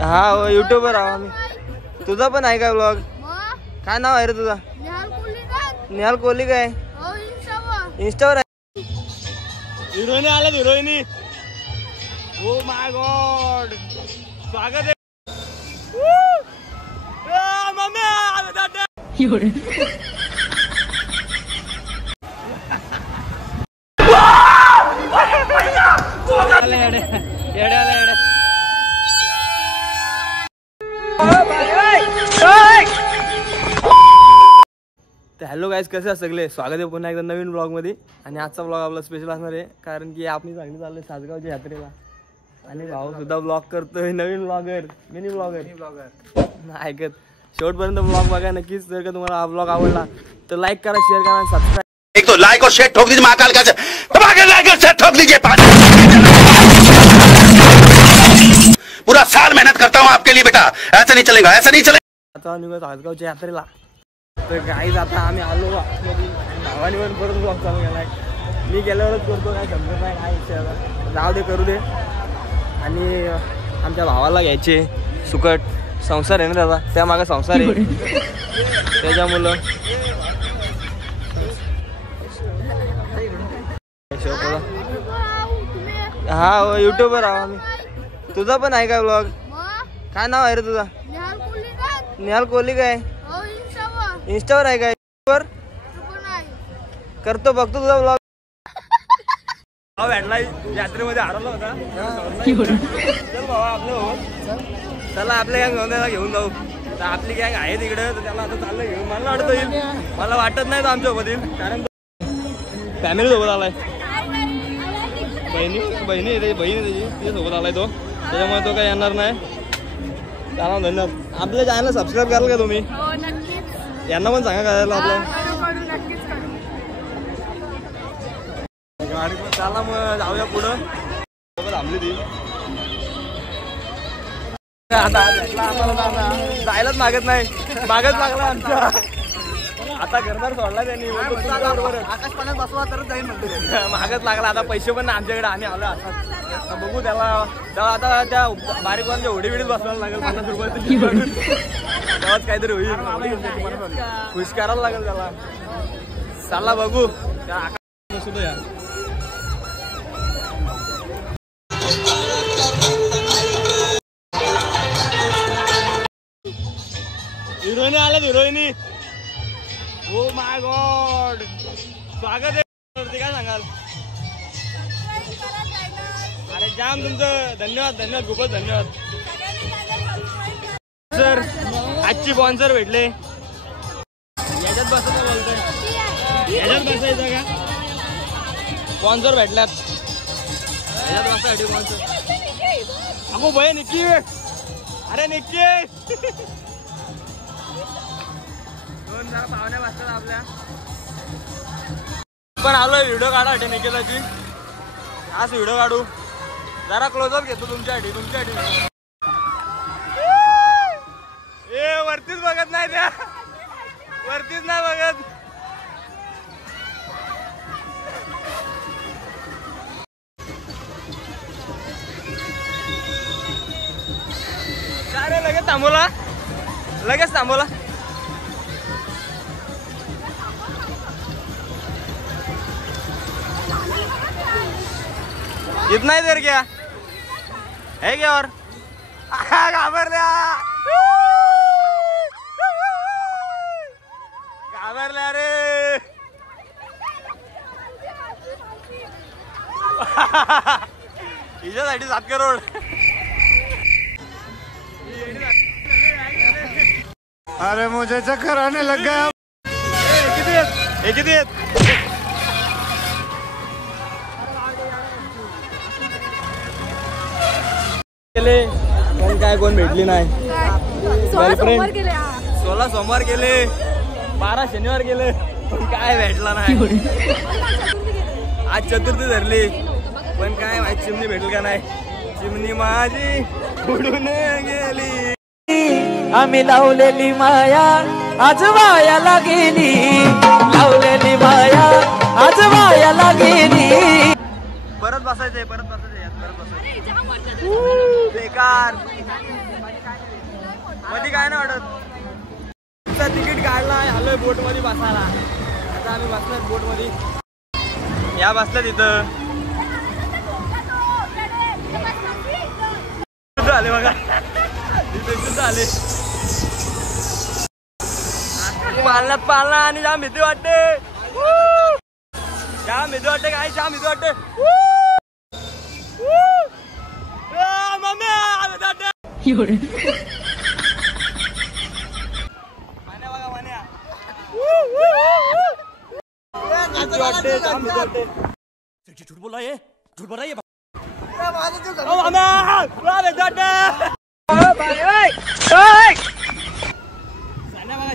हा युट्यूबवर आहो आम्ही. तुझा पण आहे का ब्लॉग? काय नाव आहे रे तुझा? निहाल कोहली. काय इंस्टावर आहे? हिरोईनी आल्या हिरोईनी. ओ माय गॉड, स्वागत आहे. तर हॅलो गाईज, कसे असं सगळे? स्वागत आहे पुन्हा एकदा नवीन ब्लॉग मध्ये. आणि आजचा ब्लॉग आपला स्पेशल असणार आहे, कारण की आपण चांगली चाललोय सासगावच्या यात्रेला. आणि भाऊ सुद्धा ब्लॉग करतोय, नवीन ब्लॉगर, मिनी ब्लॉगर. ऐकत शेवटपर्यंत ब्लॉग बघा नक्कीच. जर का तुम्हाला हा ब्लॉग आवडला तर लाईक करा, शेअर करा, सबस्क्राईब. एक तो लाइक और शेयर ठोक दीजिए, महाकाल का लाइक और शेयर ठोक दीजिए. पूरा साल मेहनत करता हूँ आपके लिए बेटा, ऐसा नहीं चलेगा, ऐसा नहीं चलेगा. आता निघू सासगावच्या यात्रेला. तर गाईज आता आम्ही आलो भावानी पण परत ब्लॉग चालू केलाय. मी गेल्यावरच करतो, काय समजत नाही काय विषय. जाऊ दे, करू दे. आणि आमच्या भावाला घ्यायचे सुकट. संसार आहे ना त्याचा, त्या मागे संसार आहे त्याच्यामुळं. हा युट्यूबवर आहो आम्ही. तुझा पण आहे का ब्लॉग? काय नाव आहे रे तुझा? निहाल कोहली. काय इंस्टावर आहे? काय करतो, बघतो तुझा ब्लॉग. भेटला यात्रेमध्ये हरवला होता. चल भावा आपलं, चला आपल्या गँग घेऊन घेऊन जाऊ. तर आपली गँग आहे तिकडे, तर त्याला आता चाललं घेऊन. मला वाटतं येईल, मला वाटत नाही तो आमच्यासोबत येईल, कारण फॅमिली सोबत आलाय. बहिणी त्याची तिच्यासोबत आलाय तो, त्याच्यामुळे तो काही येणार नाही. चला धन्यवाद. आपल्या चॅनलला सबस्क्राईब कराल का तुम्ही? यांना पण सांगा करायला आपलं. गाडी चला मग जाऊया पुढं. थांबली ती आता जायलाच मागत नाही, मागत लागला आमच्या. आता घरदार सोडला त्यांनी, आकाश पाण्यात बसवा तरच जाईल म्हणतो. मागत लागला आता, पैसे पण ना आमच्याकडे. आम्ही आलो आता, बघू त्याला. आता त्या बारीक वांच्या होडी बिडीत बसवायला लागेल 50 रुपये. तेव्हाच काहीतरी होईल, खुश करायला लागेल त्याला. चला बघू. सुद्धा या हिरोईनी आल्यात हिरोईनी. ओ माय गॉड, स्वागत आहे. काय सांगाल? अरे जाम तुमचं धन्यवाद, धन्यवाद, खूपच धन्यवाद सर. आजची स्पॉन्सर भेटले. याच्यात बसायचं बोलतोय, याच्यात बसायचं का? स्पॉन्सर भेटल्यात याच्यात बसायसाठी. स्पॉन्सर अगो भय निक्की. अरे निक्की, दोन पाहुण्या वाजतात आपल्या. पण आलोय व्हिडिओ काढासाठी निकेलाची. आज व्हिडिओ काढू, जरा क्लोजअप घेतो तुमच्यासाठी. ए वरतीच बघत नाही, त्या वरतीच नाही बघत. काय रे, लगेच थांबवला, लगेच थांबवला. इतना ही देर क्या है क्या? और घाबरल्या रे. हिच्यासाठी 7 करोड. अरे मुझे चक्कर आने लग गया. किती पण काय कोण भेटली नाही. 16 सोमवार गेले, 12 शनिवार गेले, पण काय भेटला नाही. आज चतुर्थी धरली, पण काय माहिती चिमणी भेटली का नाही. चिमणी माझी उडून गेली. आम्ही लावलेली माया आज वायाला गेली, लावलेली माया आज वायाला गेली. परत बसायचंय, परत बसायचंय. बेकार मध्ये काय नाही वाटत. तिकीट काढलाय, आलोय बोट मध्ये बसायला. आता आम्ही बसलोय बोट मध्ये. या बसल्या तिथं आले बघा, तिथे आले. पालनात पालना आणि जाम भीती वाटते, जाम भीती वाटते. काय जाम भीती वाटते. झूठ बोल रहा है, झूठ बोल रहा है.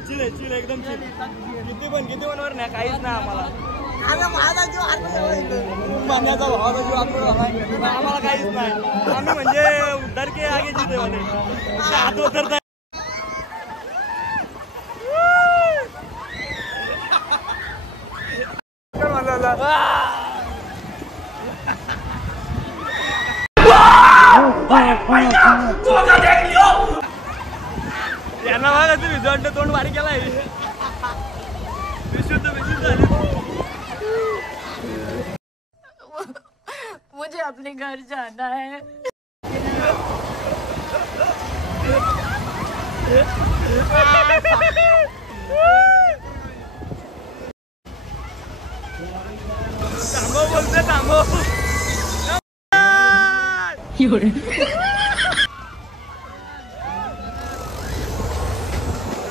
चिल एकदम चिल. किती पण वर नाही, काहीच नाही आम्हाला. पाण्याचा भावाचा जीव आम्हाला काहीच नाही. आम्ही म्हणजे डर के आगे जिथे वाले हात उतरताय. यांना बघा तुम्ही जंड तोंड बारीक केलाय. विशुद्ध झाली. मुझे अपने घर जाना है. थांबव बोलते, थांबव.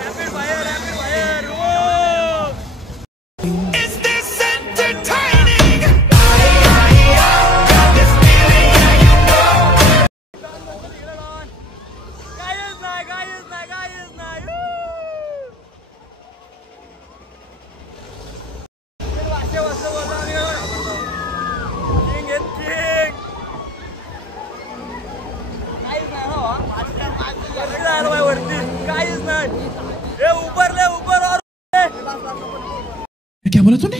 Rapid fire, rapid fire. वरती काहीच नाही. हे उभरले उभर. क्या बोला तूने?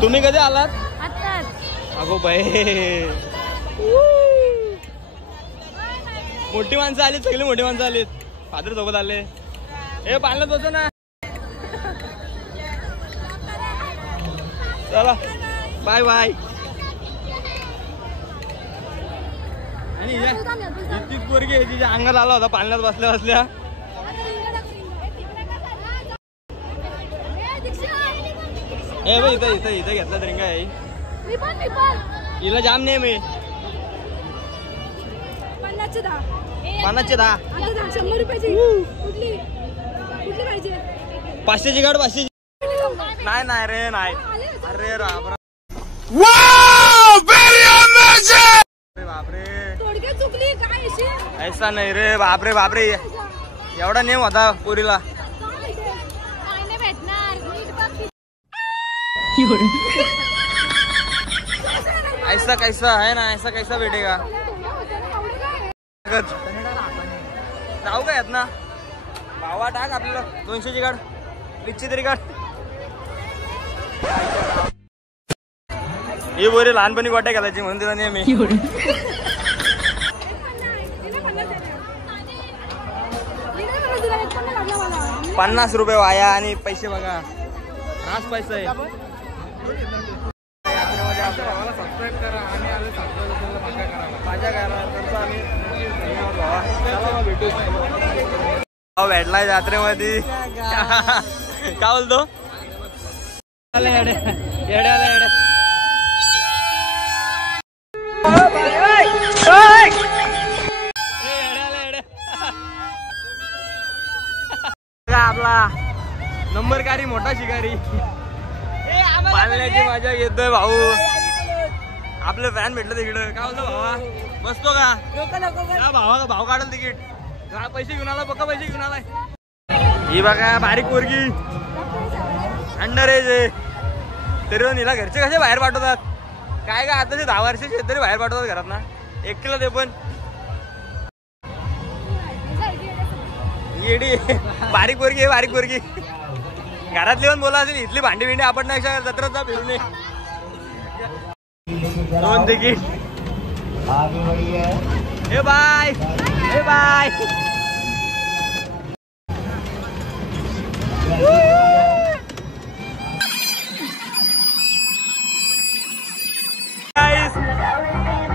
तुम्ही कधी आलात? अगो बाई, मोठी माणसं आलीत, सगळी मोठी माणसं आलीत. फादर सोबत आले. हे पाण्यात बसो ना. चला बाय बाय. आणि इतकी पोरगी आहे तिच्या अंगात आला होता पाण्यात बसल्या बसल्या. ए भाई इथं इथं इथं घेतला तरी काय हिला जाम नाही. मी 50चे 10. 50चे 10. 100 रुपयाची. कुठली पाहिजे? 500ची गाड. 500ची नाही. नाही रे नाही. अरे राम. बापरे थोडक्यात चुकली काय अशी? ऐसा नाही रे. बापरे बापरे, एवढा नेम होता पोरीला. काय नाही भेटणार. ऐसा कैसा है ना, ऐसा कैसा भेटेगा. जाऊ काय ना भावा, टाक आपल्याला 200ची गाड. 20ची तरी गाड. ही बोरी लहानपणी गोट्या घालायची म्हणून तिला नेहमी. 50 रुपये वाया आणि पैसे बघा. हाच पैसा आहे. सबस्क्राईब करा. आम्ही आलो माझ्या घराला आम्ही भेटू. भेटलाय यात्रेमध्ये. काय बोलतो? आपला नंबरकारी मोठा शिकारी पाळण्याची मजा घेतोय भाऊ. आपलं फॅन भेटलं तिकडं. काय बोलतो भावा? बसतो का? भावा भाव काढल तिकीट. पैसे घेऊन आला. बघा पैसे घेऊन आलाय. ही बघा बारीक पोरगी अंडर एज आहे. तरी हिला घरचे कसे बाहेर पाठवतात काय का? आता 10 वर्षाचे तरी बाहेर पाठवतात घरात ना. एकटीला ते पण येडी. बारीक पोरगी आहे, बारीक पोरगी. घरात येऊन बोला असेल इथली भांडी बिंडी आपण नाही जत्रात जा फिरून ये. 2 तिकीट. हे बाय हे बाय.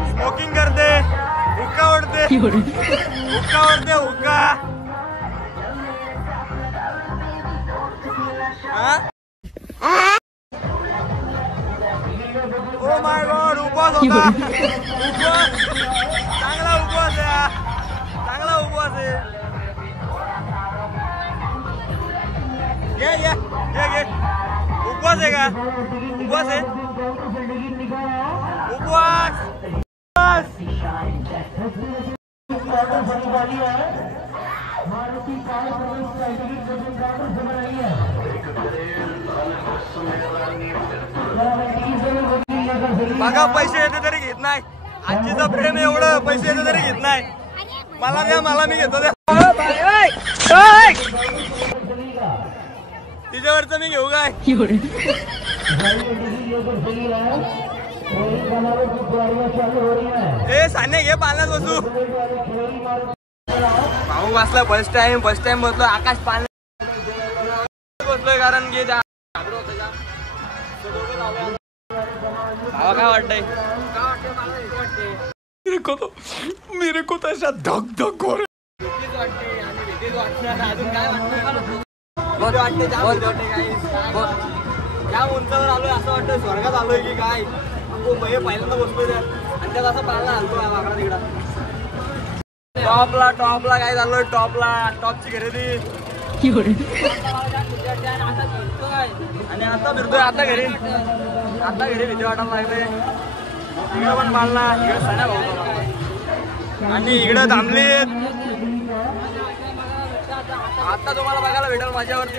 स्मोकिंग करते हुक्का ओढते हुक्का ओढते हुक्का. ओ माय गॉड उपवास होता. उपवास चांगला उपवास आहे चांगला उपवास आहे. घे उपवास आहे का उपवास आहे उपवास. बघा पैसे येते तरी घेत नाही. आजीचं प्रेम एवढं पैसे येते तरी घेत नाही. मला द्या मला मी घेतो. तिच्यावरच मी घेऊ काय. ए साने घे पाण्यात बसू. भाऊ वाचला फर्स्ट टाइम बसलो आकाश पाण्यात बसलोय कारण की भावा काय वाटतंय. मेरे को तो ऐसा धक धक हो रहा अजून काय वाटतंय. या उंचावर आलोय असं वाटतं स्वर्गात आलोय की काय. पहिल्यांदा बसलोय त्या आणि त्यात असं पाहायला आलतो वाकडा तिकडा. टॉपला काय झालं टॉपची खरेदी आणि आता फिरतोय आता घरी भीती वाटायला लागले. इकडं पण मालना इकडे सण्या भाऊ आणि इकडे थांबलीत. आता तुम्हाला बघायला भेटेल माझ्यावरती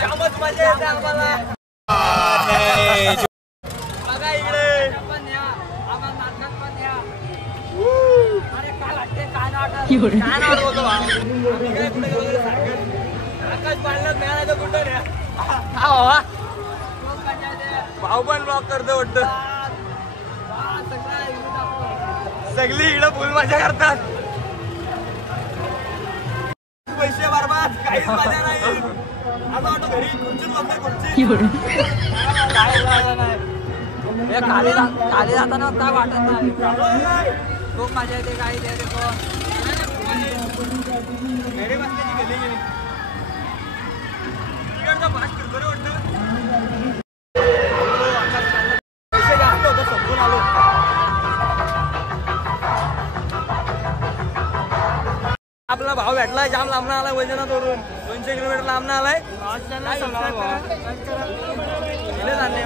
जामच मजा येते आम्हाला. बघा इकडे आकाश पाळण्यात मिळाला कुठं रे. भाऊ पण ब्लॉक करतो वाटत. सगळी इकडं फुल मजा करतात. पैसे बरबाद काहीच मजा नाही. असं वाटतं घरी खुर्चीत बसते खुर्ची खाली जाताना काय वाटत नाही. खूप मजा येते काही घरी बसण्याची गेली गेली तिकडचा पाठ करतो रे वाटतं. पैसे जास्त होतं संपून आलो. आपला भाव भेटलाय जाम लांब आलाय वैजनाथ वरून 200 किलोमीटर लांब आलाय.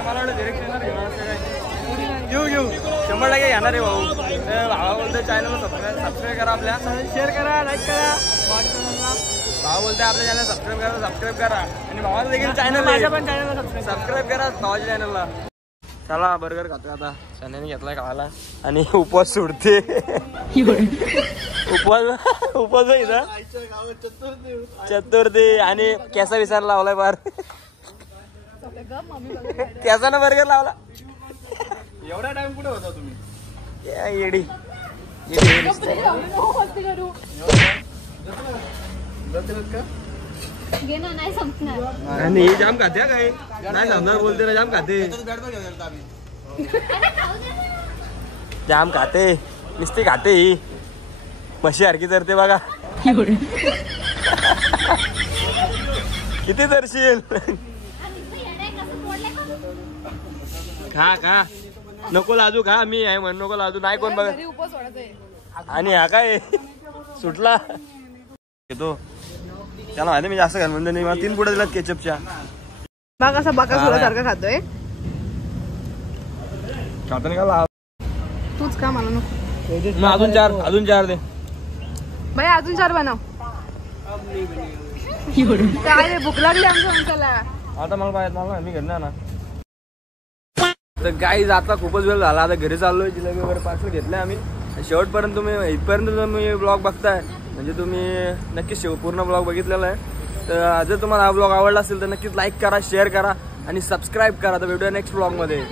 मला वाटतं घेऊ 100% येणार आहे भाऊ. भावा बोलतोय चॅनलला सबस्क्राईब करा आपल्या शेअर करा लाईक करा. भावा बोलतोय आपल्या चॅनल सबस्क्राईब करा आणि भावाला देखील चॅनल सबस्क्राईब करा भावाच्या चॅनलला. चला बर्गर खातोय आता सन्याने घेतलाय खायला आणि उपवास सोडते. उपवास इथं चतुर्थी आणि केसा विसार लावलाय बार. केसानं बर्गर लावला. एवढा टाइम कुठे होता तुम्ही. येडी नाही संपणार. आणि हे जाम खाते काय नाही समजा बोलते ना जाम खाते जाम खाते नुसती खाते ही म्हशी सारखी चरते बघा. किती चरशील. खा नको लाजू खा. मी आहे म्हण नको लाजू नाही कोण बघा. आणि हा काय सुटला तो त्याला माहिती मी जास्त घाल म्हणजे नाही. मला 3 पुढे दिलात केचपच्या. बघ असा बाकासुरासारखा खातोय. खातो का तूच का मला नको. अजून चार दे बाई. अजून 4 बनव. काय भूक लागली आमच्या उंचाला. आता मला पाहिजे मी घरी ना. तर गाईज आता खूपच वेळ झाला. आता घरी चाललोय. जिलेबी वगैरे पार्सल घेतले आम्ही. शेवटपर्यंत तुम्ही इथपर्यंत तुम्ही ब्लॉग बघताय म्हणजे तुम्ही नक्कीच पूर्ण ब्लॉग बघितलेला आहे. तर जर तुम्हाला हा ब्लॉग आवडला असेल तर नक्कीच लाईक करा, शेअर करा आणि सबस्क्राईब करा. तर भेटूया नेक्स्ट ब्लॉगमध्ये.